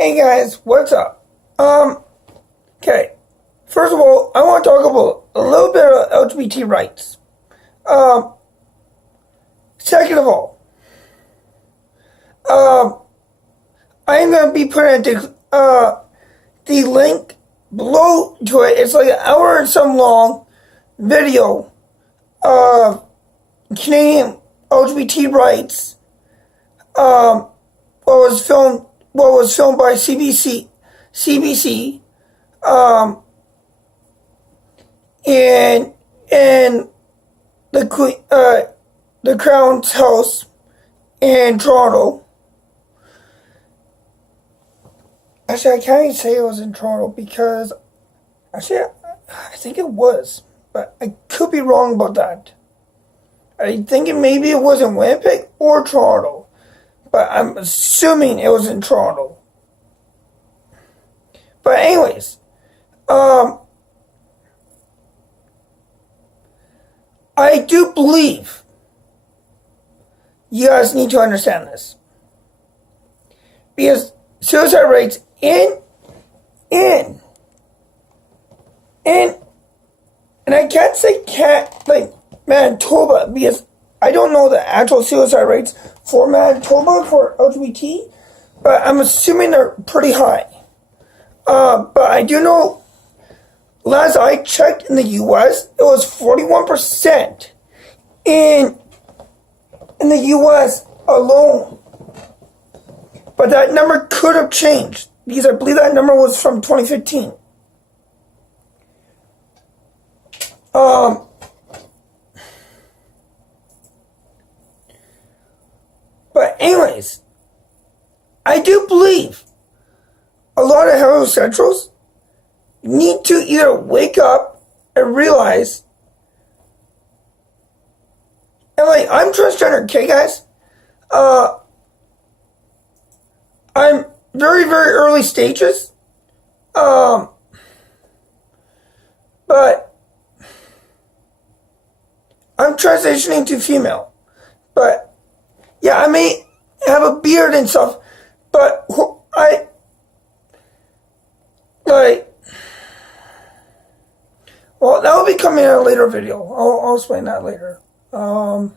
Hey guys, what's up? Okay. First of all, I want to talk about a little bit of LGBT rights. Second of all, I'm gonna be putting the link below to it. It's like an hour and some long video of Canadian LGBT rights. What was filmed by CBC, in the Crown's house in Toronto. Actually, I can't even say it was in Toronto because actually I think it was, but I could be wrong about that. I think maybe it was in Winnipeg or Toronto, but I'm assuming it was in Toronto. But anyways, I do believe you guys need to understand this, because suicide rates in and I can't say Manitoba, because I don't know the actual suicide rates for Manitoba for LGBT, but I'm assuming they're pretty high. But I do know, last I checked in the US, it was 41% in the US alone. But that number could have changed, because I believe that number was from 2015. But anyways, I do believe a lot of heterosexuals need to either wake up and realize, and I'm transgender, okay guys? I'm very, very early stages. But I'm transitioning to female. But yeah, I may have a beard and stuff, but well, that will be coming in a later video. I'll explain that later. But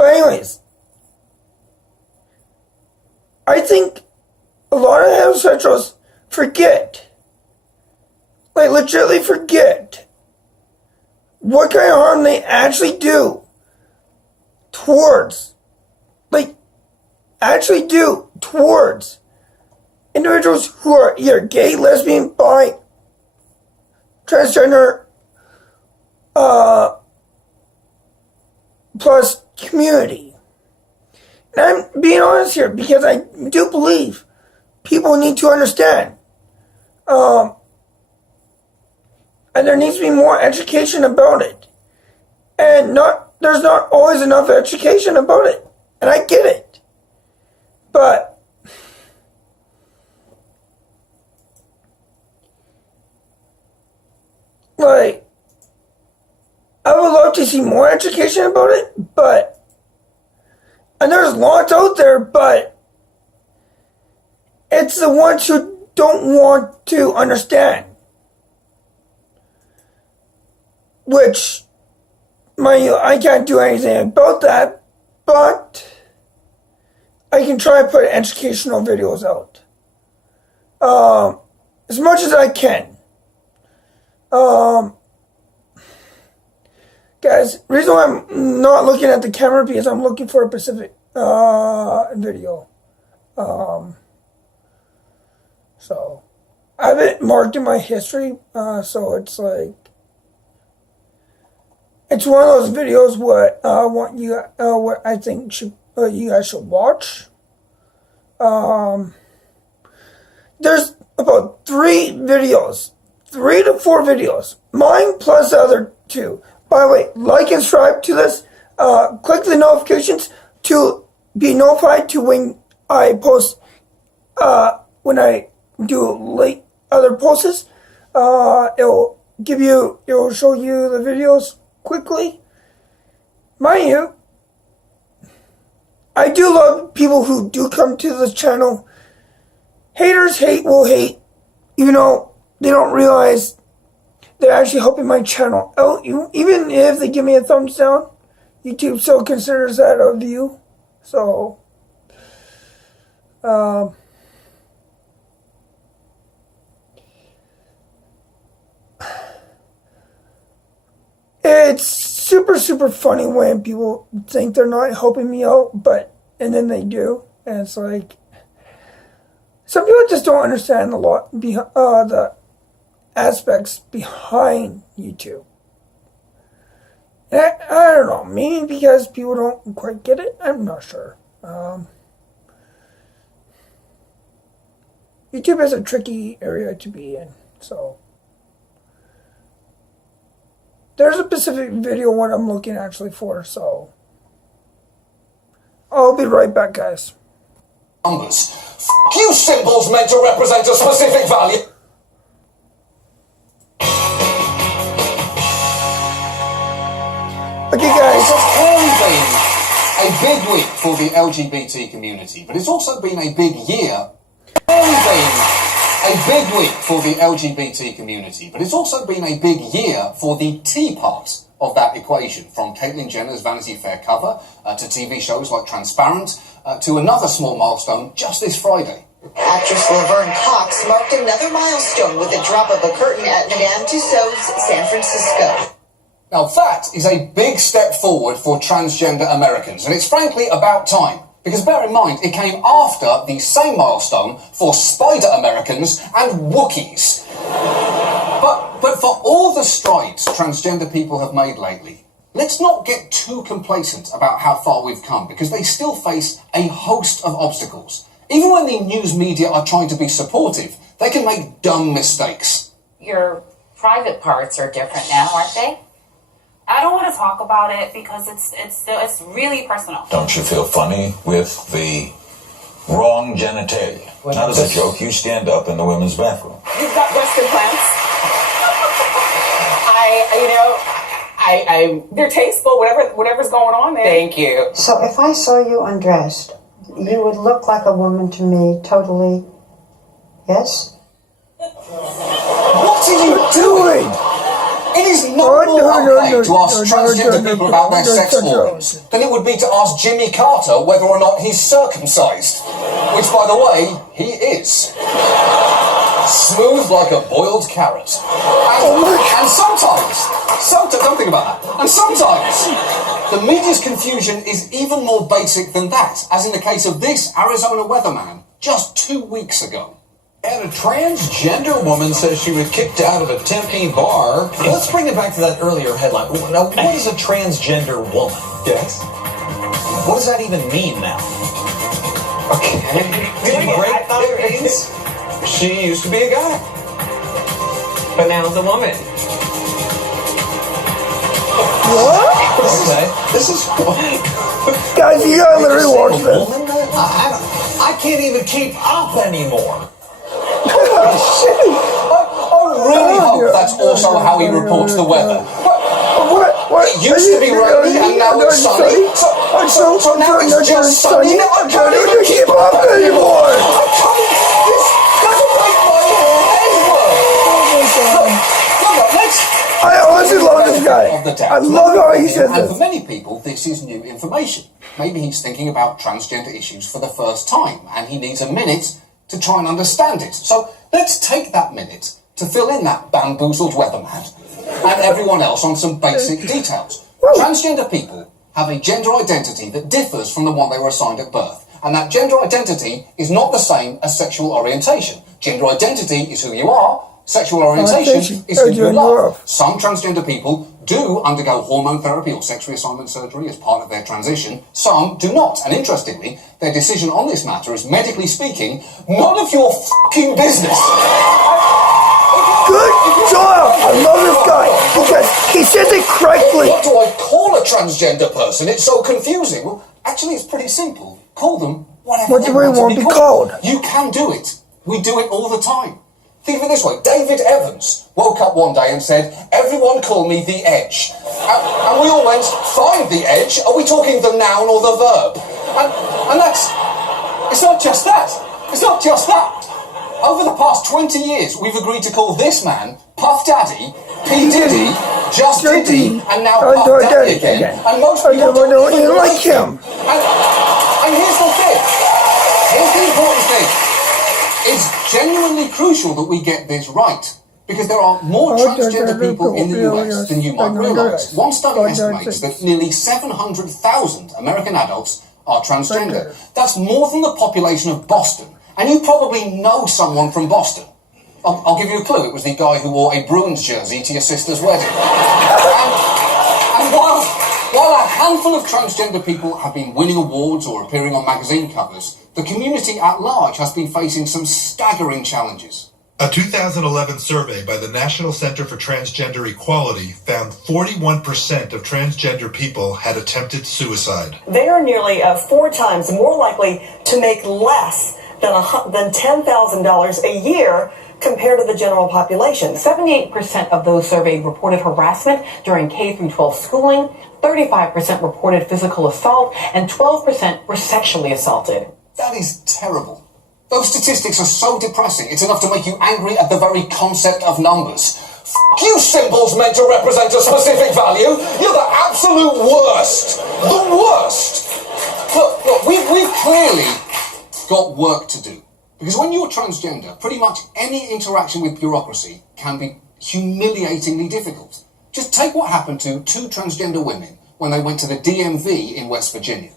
anyways, I think a lot of heterosexuals forget, legitimately forget, what kind of harm they actually do towards individuals who are either gay, lesbian, bi, transgender, plus community. And I'm being honest here because I do believe people need to understand. And there needs to be more education about it. And there's not always enough education about it. And I get it. But I would love to see more education about it, and there's lots out there, but it's the ones who don't want to understand. Which, I can't do anything about that, but I can try to put educational videos out. As much as I can. Guys, the reason why I'm not looking at the camera because I'm looking for a specific video. So I have it marked in my history, so it's it's one of those videos what I think you guys should watch. There's about 3 to 4 videos, mine plus the other 2. By the way, like and subscribe to this. Click the notifications to be notified to when I post, when I do late other posts. It'll show you the videos quickly. Mind you, I do love people who do come to this channel. Haters will hate, even though they don't realize they're actually helping my channel out. Even if they give me a thumbs down, YouTube still considers that a view. So, it's super, super funny when people think they're not helping me out, and then they do. And it's like, some people just don't understand the aspects behind YouTube. And I don't know, maybe because people don't quite get it, I'm not sure. YouTube is a tricky area to be in, so. There's a specific video what I'm looking actually for, so. I'll be right back, guys. Numbers. You symbols meant to represent a specific value. Okay, guys. It's only been a big week for the LGBT community, but it's also been a big year. Only been a big week for the LGBT community, but it's also been a big year for the T part of that equation, from Caitlyn Jenner's Vanity Fair cover to TV shows like Transparent to another small milestone just this Friday. Actress Laverne Cox marked another milestone with the drop of a curtain at Madame Tussauds San Francisco. Now that is a big step forward for transgender Americans, and it's frankly about time. Because bear in mind, it came after the same milestone for Spider Americans and Wookiees. But for all the strides transgender people have made lately, let's not get too complacent about how far we've come, because they still face a host of obstacles. Even when the news media are trying to be supportive, they can make dumb mistakes. Your private parts are different now, aren't they? I don't want to talk about it because it's really personal. Don't you feel funny with the wrong genitalia? Not as a joke, you stand up in the women's bathroom. You've got breast implants. They're tasteful, whatever's going on there. Thank you. So if I saw you undressed, you would look like a woman to me, totally. Yes? What are you doing? It is not more outlay to ask transgender people about their sex organs than it would be to ask Jimmy Carter whether or not he's circumcised. Which, by the way, he is. Smooth like a boiled carrot. And sometimes, don't think about that. And sometimes, the media's confusion is even more basic than that, as in the case of this Arizona weatherman just 2 weeks ago. And a transgender woman says she was kicked out of a Tempe bar. Let's bring it back to that earlier headline. Now, what is a transgender woman? Yes. What does that even mean now? Okay. I thought it means She used to be a guy. but now it's a woman. What? Okay. This is... Guys, you gotta literally watch this. Woman? I can't even keep up anymore. I really hope that's also how he reports the weather. What? It used to be rainy and now it's sunny. So now it's just sunny. I can't even keep up anymore. This doesn't make my head work. I honestly love this guy. I love how he says And for this. many people, this is new information. Maybe he's thinking about transgender issues for the first time, and he needs a minute to try and understand it. So let's take that minute to fill in that bamboozled weatherman and everyone else on some basic details. Transgender people have a gender identity that differs from the one they were assigned at birth. And that gender identity is not the same as sexual orientation. Gender identity is who you are. Sexual orientation is who you love. Some transgender people do undergo hormone therapy or sex reassignment surgery as part of their transition. Some do not. And interestingly, their decision on this matter is, medically speaking, none of your fucking business. Good job! I love this guy because he says it correctly. What do I call a transgender person? It's so confusing. Well, actually, it's pretty simple. Call them whatever they want to be called. You can do it. We do it all the time. Think of it this way. David Evans woke up one day and said, everyone call me the Edge. And we all went, fine, the Edge. Are we talking the noun or the verb? And And it's not just that. It's not just that. Over the past 20 years, we've agreed to call this man Puff Daddy, P. Diddy, Just Diddy, and now Puff Daddy again. And most people don't even like him. And here's the thing. Here's the important thing. It's genuinely crucial that we get this right. Because there are more transgender people in the US than you might realise. One study estimates that nearly 700,000 American adults are transgender. That's more than the population of Boston. And you probably know someone from Boston. I'll give you a clue. It was the guy who wore a Bruins jersey to your sister's wedding. And while a handful of transgender people have been winning awards or appearing on magazine covers, the community at large has been facing some staggering challenges. A 2011 survey by the National Center for Transgender Equality found 41% of transgender people had attempted suicide. They are nearly 4 times more likely to make less than $10,000 a year compared to the general population. 78% of those surveyed reported harassment during K-12 schooling, 35% reported physical assault, and 12% were sexually assaulted. That is terrible. Those statistics are so depressing, it's enough to make you angry at the very concept of numbers. F*** you symbols meant to represent a specific value. You're the absolute worst. The worst. Look, we've clearly got work to do. Because when you're transgender, pretty much any interaction with bureaucracy can be humiliatingly difficult. Just take what happened to 2 transgender women when they went to the DMV in West Virginia.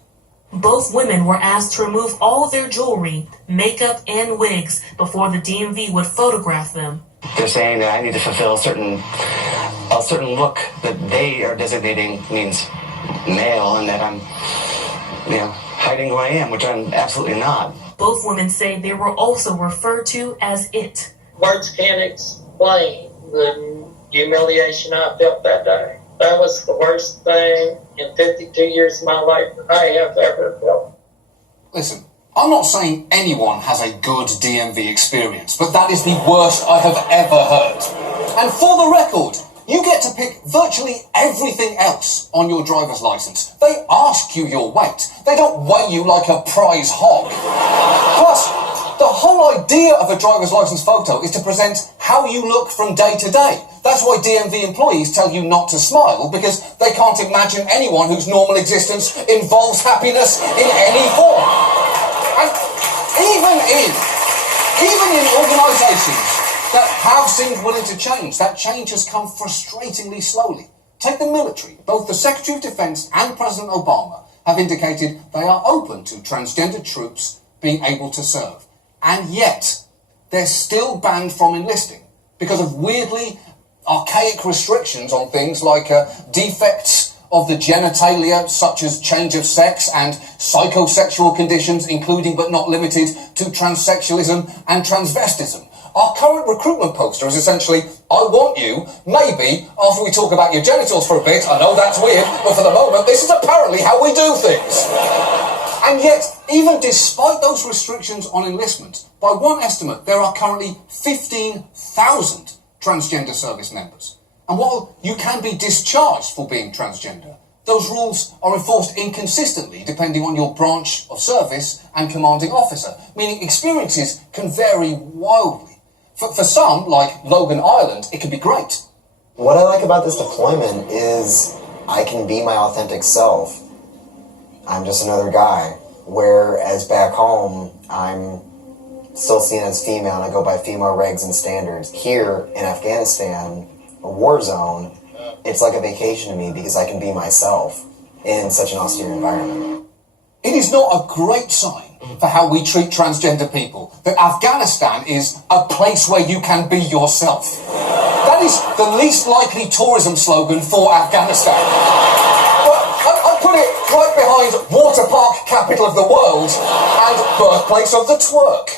Both women were asked to remove all of their jewelry, makeup, and wigs before the DMV would photograph them. They're saying that I need to fulfill a certain look that they are designating means male, and that I'm, hiding who I am, which I'm absolutely not. Both women say they were also referred to as it. Words can't explain the humiliation I felt that day. That was the worst thing in 52 years of my life I have ever felt. Listen, I'm not saying anyone has a good DMV experience, but that is the worst I have ever heard. And for the record, you get to pick virtually everything else on your driver's license. They ask you your weight. They don't weigh you like a prize hog. Plus, the whole idea of a driver's license photo is to present how you look from day to day. That's why DMV employees tell you not to smile, because they can't imagine anyone whose normal existence involves happiness in any form. And even in organisations that have seemed willing to change, that change has come frustratingly slowly. Take the military. Both the Secretary of Defence and President Obama have indicated they are open to transgender troops being able to serve. And yet, they're still banned from enlisting because of weirdly archaic restrictions on things like defects of the genitalia, such as change of sex, and psychosexual conditions, including but not limited to transsexualism and transvestism. Our current recruitment poster is essentially, I want you, maybe, after we talk about your genitals for a bit, I know that's weird, but for the moment, this is apparently how we do things. And yet, even despite those restrictions on enlistment, by one estimate, there are currently 15,000 transgender service members. And while you can be discharged for being transgender, those rules are enforced inconsistently depending on your branch of service and commanding officer, meaning experiences can vary wildly. For some, like Logan Ireland, it can be great. What I like about this deployment is I can be my authentic self. I'm just another guy. Whereas back home, I'm still seen as female and I go by female regs and standards. Here in Afghanistan, a war zone, it's like a vacation to me because I can be myself in such an austere environment. It is not a great sign for how we treat transgender people that Afghanistan is a place where you can be yourself. That is the least likely tourism slogan for Afghanistan. But I put it right behind water park capital of the world and birthplace of the twerk.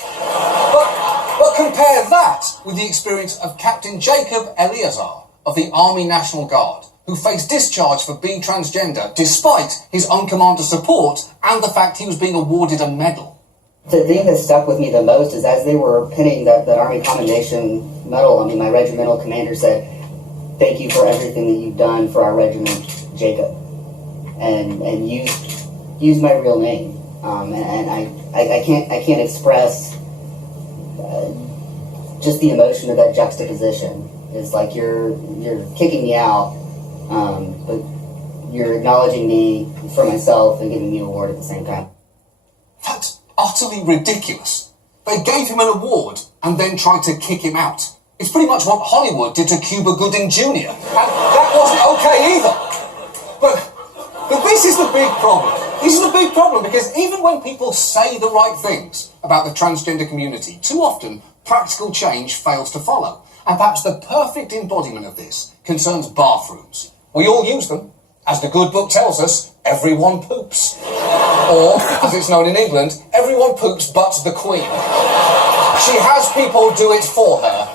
But compare that with the experience of Captain Jacob Eleazar of the Army National Guard, who faced discharge for being transgender despite his own commander's support and the fact he was being awarded a medal. The thing that stuck with me the most is as they were pinning the Army Commendation Medal, my regimental commander said, "Thank you for everything that you've done for our regiment, Jacob," and used my real name. and I can't express just the emotion of that juxtaposition. It's like you're kicking me out, but you're acknowledging me for myself and giving me an award at the same time. That's utterly ridiculous. They gave him an award and then tried to kick him out. It's pretty much what Hollywood did to Cuba Gooding Jr. And that wasn't okay either. But this is the big problem. This is the big problem because even when people say the right things about the transgender community, too often practical change fails to follow. And perhaps the perfect embodiment of this concerns bathrooms. We all use them. As the good book tells us, everyone poops. Or, as it's known in England, everyone poops but the Queen. She has people do it for her.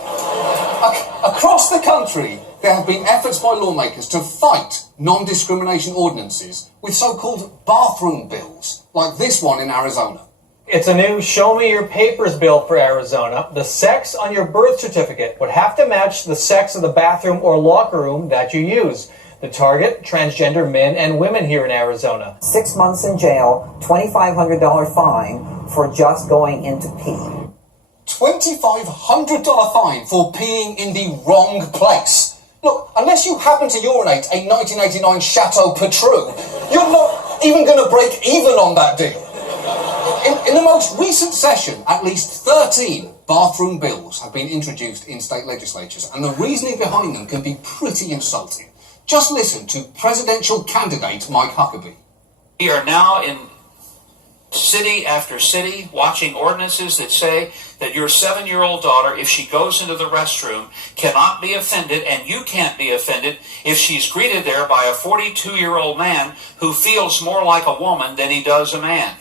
Across the country, there have been efforts by lawmakers to fight non-discrimination ordinances with so-called bathroom bills, like this one in Arizona. It's a new Show Me Your Papers bill for Arizona. The sex on your birth certificate would have to match the sex of the bathroom or locker room that you use. The target, transgender men and women here in Arizona. 6 months in jail, $2,500 fine for just going in to pee. $2,500 fine for peeing in the wrong place. Look, unless you happen to urinate a 1989 Chateau Petrou, you're not even going to break even on that deal. In the most recent session, at least 13 bathroom bills have been introduced in state legislatures, and the reasoning behind them can be pretty insulting. Just listen to presidential candidate Mike Huckabee. We are now in city after city watching ordinances that say that your 7-year-old daughter, if she goes into the restroom, cannot be offended, and you can't be offended if she's greeted there by a 42-year-old man who feels more like a woman than he does a man.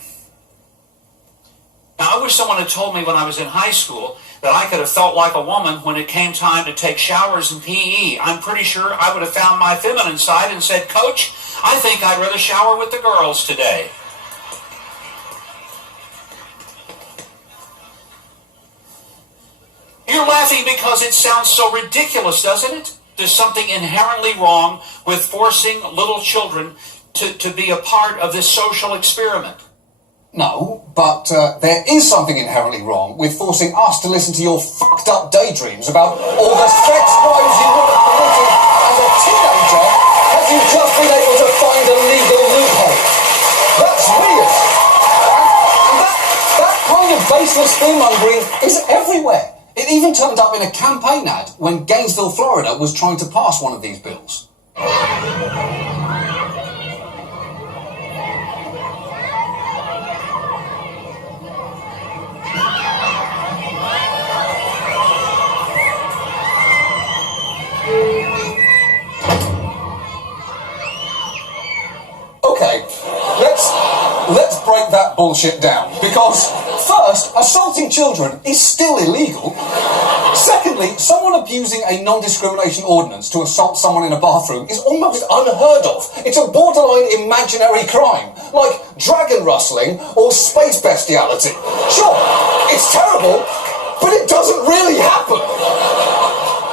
Now, I wish someone had told me when I was in high school that I could have felt like a woman when it came time to take showers in PE. I'm pretty sure I would have found my feminine side and said, Coach, I think I'd rather shower with the girls today. You're laughing because it sounds so ridiculous, doesn't it? There's something inherently wrong with forcing little children to be a part of this social experiment. No, but there is something inherently wrong with forcing us to listen to your fucked up daydreams about all the sex crimes you would have committed as a teenager had you just been able to find a legal loophole. That's weird. And that kind of baseless fear-mongering is everywhere. It even turned up in a campaign ad when Gainesville, Florida was trying to pass one of these bills. Okay, let's break that bullshit down, because first, assaulting children is still illegal. Secondly, someone abusing a non-discrimination ordinance to assault someone in a bathroom is almost unheard of. It's a borderline imaginary crime, like dragon rustling or space bestiality. Sure, it's terrible, but it doesn't really happen.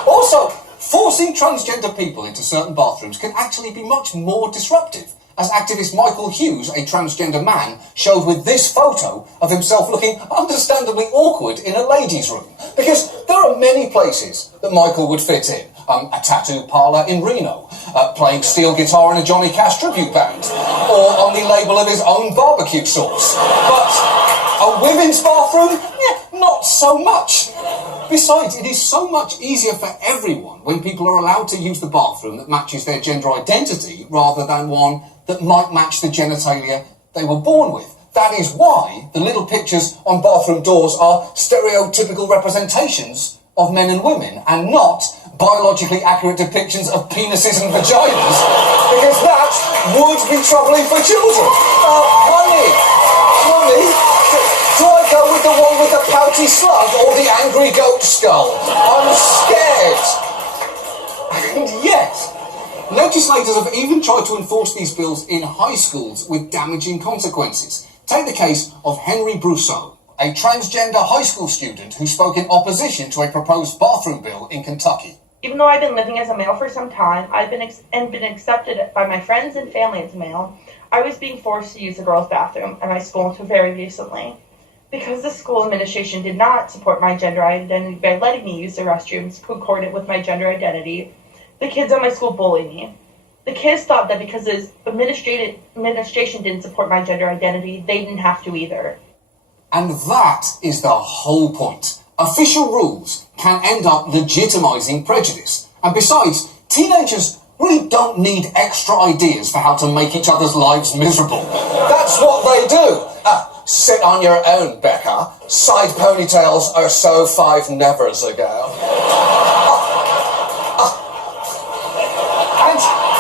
Also, forcing transgender people into certain bathrooms can actually be much more disruptive, as activist Michael Hughes, a transgender man, showed with this photo of himself looking understandably awkward in a ladies' room. Because there are many places that Michael would fit in. A tattoo parlour in Reno, playing steel guitar in a Johnny Cash tribute band, or on the label of his own barbecue sauce. But a women's bathroom? Not so much. Besides, it is so much easier for everyone when people are allowed to use the bathroom that matches their gender identity rather than one that might match the genitalia they were born with. That is why the little pictures on bathroom doors are stereotypical representations of men and women, and not biologically accurate depictions of penises and vaginas, because that would be troubling for children. Mummy, do I go with the one with the pouty slug or the angry goat skull? I'm scared. And yet, legislators have even tried to enforce these bills in high schools with damaging consequences. Take the case of Henry Brousseau, a transgender high school student who spoke in opposition to a proposed bathroom bill in Kentucky. Even though I've been living as a male for some time, I've been been accepted by my friends and family as a male, I was being forced to use the girls' bathroom at my school until very recently. Because the school administration did not support my gender identity by letting me use the restrooms concordant with my gender identity, the kids at my school bullied me. The kids thought that because the administration didn't support my gender identity, they didn't have to either. And that is the whole point. Official rules can end up legitimizing prejudice. And besides, teenagers really don't need extra ideas for how to make each other's lives miserable. That's what they do. Sit on your own, Becca. Side ponytails are so 5 nevers ago. And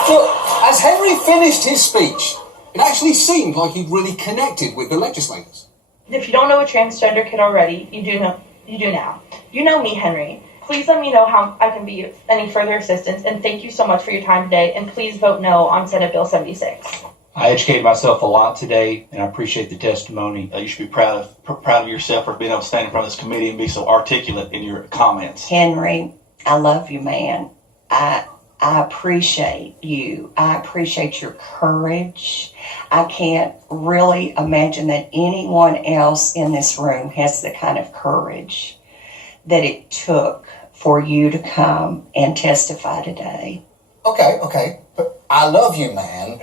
look, as Henry finished his speech, it actually seemed like he'd really connected with the legislators. If you don't know a transgender kid already, you do now. You know me, Henry. Please let me know how I can be of any further assistance, and thank you so much for your time today, and please vote no on Senate Bill 76. I educated myself a lot today, and I appreciate the testimony. You should be proud of yourself for being able to stand in front of this committee and be so articulate in your comments. Henry, I love you, man. I appreciate you. I appreciate your courage. I can't really imagine that anyone else in this room has the kind of courage that it took for you to come and testify today. Okay, but I love you, man.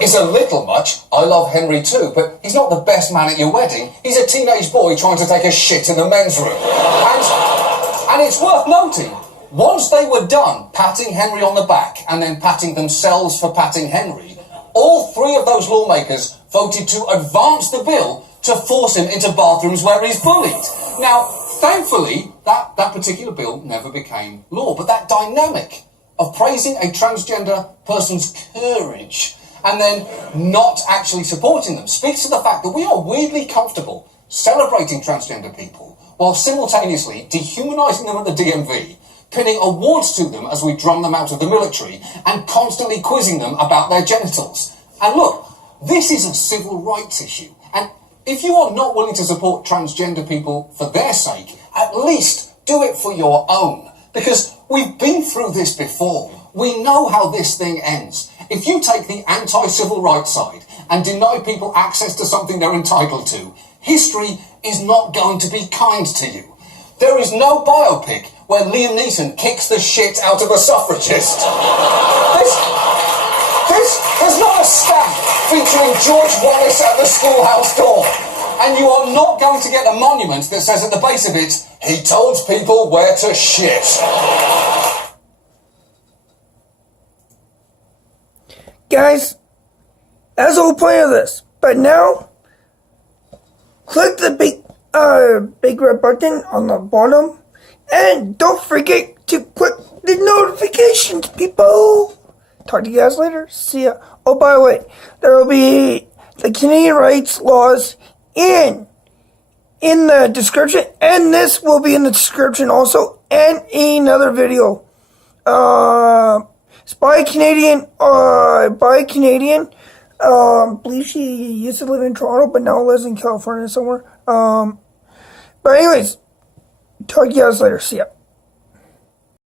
It's a little much. I love Henry too, but he's not the best man at your wedding. He's a teenage boy trying to take a shit in the men's room. And it's worth noting, once they were done patting Henry on the back and then patting themselves for patting Henry, all 3 of those lawmakers voted to advance the bill to force him into bathrooms where he's bullied. Now, thankfully, that particular bill never became law, but that dynamic of praising a transgender person's courage and then not actually supporting them speaks to the fact that we are weirdly comfortable celebrating transgender people while simultaneously dehumanising them at the DMV, pinning awards to them as we drum them out of the military, and constantly quizzing them about their genitals. And look, this is a civil rights issue, and if you are not willing to support transgender people for their sake, at least do it for your own, because we've been through this before. We know how this thing ends. If you take the anti-civil rights side and deny people access to something they're entitled to, history is not going to be kind to you. There is no biopic where Liam Neeson kicks the shit out of a suffragist. This is not a stamp featuring George Wallace at the schoolhouse door. And you are not going to get a monument that says at the base of it, he told people where to shit. Guys, that's the whole point of this. But now, click the big red button on the bottom, and don't forget to click the notifications, people. Talk to you guys later. See ya. Oh, by the way, there will be the Canadian rights laws in the description, and this will be in the description also, and another video. It's by a Canadian, believe she used to live in Toronto, but now lives in California somewhere. But anyways, talk to you guys later. See ya.